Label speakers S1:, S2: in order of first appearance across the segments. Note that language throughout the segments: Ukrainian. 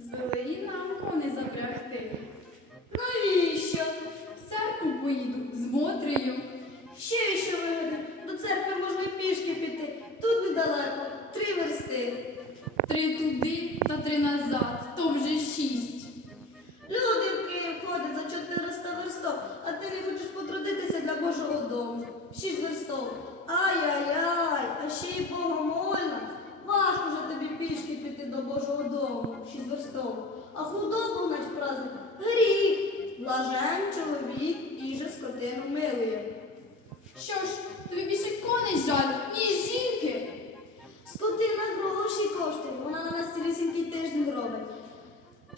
S1: Звели нам кони запрягти.
S2: Навіщо?
S1: В церкву поїду з Мотрею.
S2: Ще що вигоди? До церкви можна пішки піти. Тут недалеко, три версти.
S1: Три туди та три назад,
S2: Божого дому. Шість верстов. Ай-яй-яй, а ще й богомольна. Важко вже тобі пішки піти до Божого дому. Шість верстов. А худобу в праздник гріх. Блажен чоловік і же скотину милує.
S1: Що ж, тобі більше коней жаль, ніж жінки.
S2: Скотина гроші коштує, вона на нас цілісінький тиждень робить.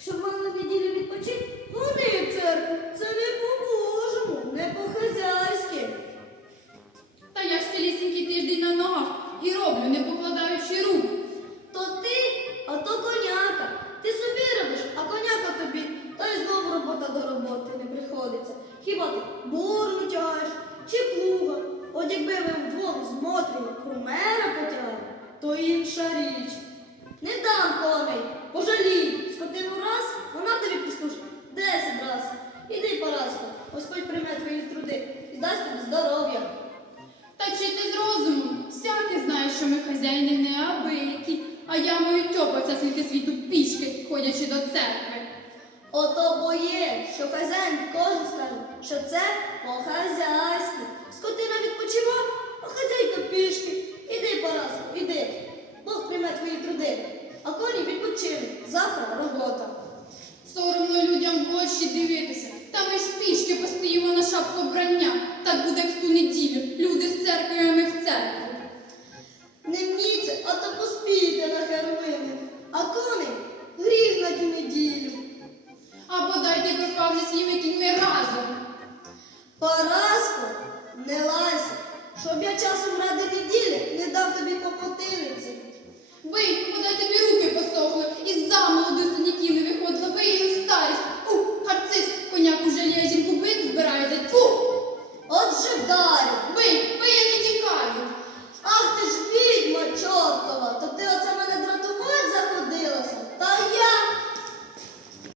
S2: Щоб вам на неділю відпочити, гони церкву. Це не по-божому,
S1: і роблю, не покладаючи рук.
S2: То ти, а то коняка. Ти собі робиш, а коняка тобі. Та й знову робота до роботи не приходиться. Хіба ти бурну тягаєш чи плуга? От якби ви вдвох з Мотрою кумера
S1: хазяїни неабиякі, а я мою тьопавця скільки світу пішки, ходячи до церкви.
S2: Ото бо є, що хазяїн кожен скаже, що це по-хазяйськи. Скотина відпочива, а хазяйка пішки. Іди, Параско, іди. Бог прийме твої труди. А коні відпочинуть. Завтра робота.
S1: Соромно людям в очі дивитися. Та ми ж пішки постоїмо на шапку брання. Так буде в ту неділю.
S2: коней гріх на ті неділю.
S1: Або дайте пропав зі своїми кіньми разом.
S2: Поразку не лазь, щоб я часом ради неділі не дав тобі попотилі.